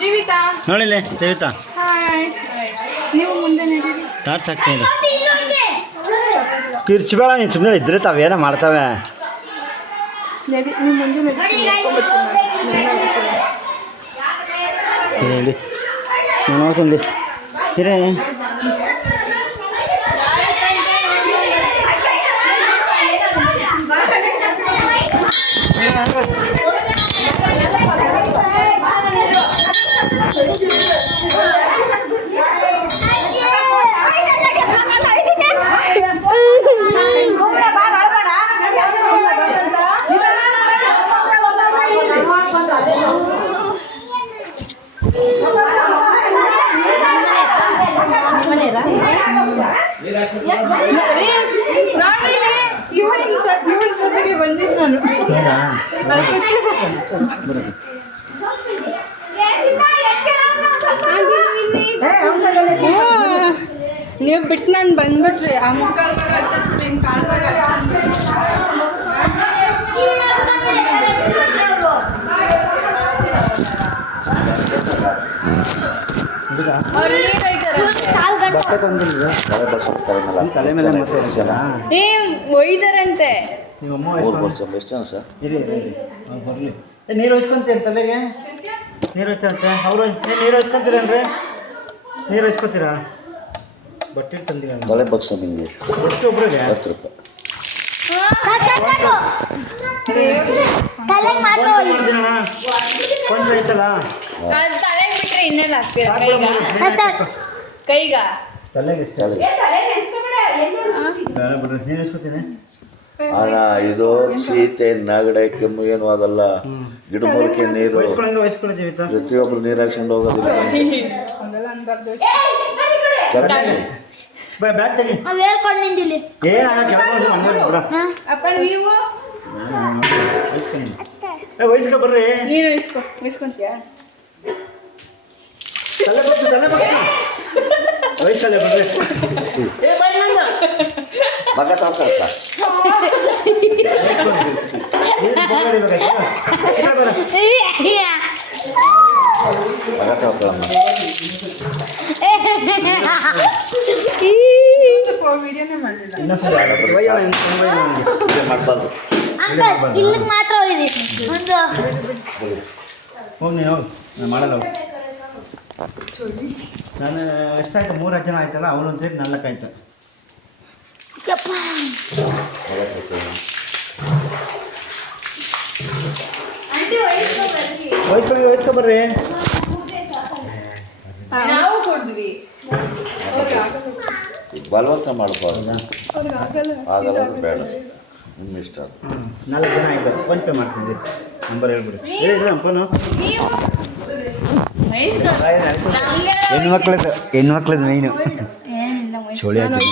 ಜೀವಿತಾ ನೋಡಿಲ್ಲ ಜೀವಿತಾ ಹಾಯ್ ನೀವು ಮುಂದೆ ನಡೀರಿ ಟಾರ್ಚ್ ಹಾಕ್ತೀನಿ ಕಿರ್ಚಿಬೇಡ ನೀನು ಸುಮ್ಮನೆ ಇದ್ರೆ ತಾವೇನೋ ಮಾಡ್ತವೆ ನಡಿ ನೀವು ಮುಂದೆ ನಡಿ ಹೇಳಿ ನಾನು ನೋಡ್ತೀನಿ ಇರೇ ಜೊತೆಗೆ ಬಂದಿದ್ದು ನೀವು ಬಿಟ್ಟು ನಾನು ಬಂದ್ಬಿಟ್ರಿ ಆ ಒಯ್ದಾರಂತೆ ಬರಲಿ ನೀರು ಹೊಯ್ಸ್ಕೊಂತೀರಿ ತಲೆಗೆ ನೀರು ಹೊಯ್ತಾರಂತೆ ಅವರು ನೀರು ಹೊಯ್ಸ್ಕೊಂತೀರೇನ್ರಿ ನೀರು ಹೊಯ್ಸ್ಕೊತೀರಾ ಬಟ್ಟೆ ತಂದಿರ ತಲೆ ಬಗ್ಸ ನಿಮಗೆ ಎಷ್ಟು ಒಬ್ರಿಗೆ 10 ರೂಪಾಯಿ ಫೋನ್ ಐತಲ್ಲ ತಲೆ ಬಿಟ್ರೆ ಇನ್ನೆಲ್ಲ ಕೈಗ ತಲೆಗೆ ಇಷ್ಟ ನೀರು ಹೊಯ್ಸ್ಕೊತೀನಿ ಅಣ್ಣ ಇದು ಶೀತ ನಗಡೆ ಕೆಮ್ಮು ಏನು ಆಗಲ್ಲ ಗಿಡ ಮೊಳಕೆ ನೀರು ಪ್ರತಿಯೊಬ್ಬರು ನೀರು ಹಾಕ್ಸ್ಕೊಂಡು ಹೋಗೋದಿಲ್ಲ ಬ್ಯಾಗ್ ತೆಗಿ ಅಪ್ಪ ನೀವು ವಯಸ್ಕ ಬರ್ರಿ ನೀನು ಇಸ್ಕೊಂತೀಯಾ ತಲೆ ಬಗ್ಸಿ ವಯಸ್ಸಲ್ಲೇ ಬರ್ರಿ ಮಗ ತಾಡ್ತಾರ ಮಗ ತಾಡ್ತಾರ ವಿಡಿಯೋನೇ ಮಾಡಲಿಲ್ಲ ಮಾಡಬಾರ್ದು ಮಾತ್ರ ಹೋಗಿ ನೀನು ಹೋಗಿ ನಾನು ಮಾಡಲ್ಲ ನಾನು ಎಷ್ಟಾಯ್ತು 3 ಜನ ಆಯ್ತಲ್ಲ ಅವಳು ಒಂದು ಸೇರಿ 4 ಆಯ್ತು ವಯಸ್ಕೊ ಬರ್ರಿ ನಾವು ಕೊಡ್ವಿ ಬಲವಂತ ಮಾಡಬಾರ್ದು ಆಗಲ್ಲ ಬೇಡ ನಿಮ್ಮ ಇಷ್ಟ 4 ಜನ ಆಯ್ತು ಫೋನ್ ಪೇ ಮಾಡ್ತೀನಿ ನಂಬರ್ ಹೇಳ್ಬಿಡಿ ಹೇಳಿದ್ರೆ ಫೋನು ಹೆಣ್ಮಕ್ಳದ್ದು ಮೈನು ಚೋಳಿ ಹಾಕಿ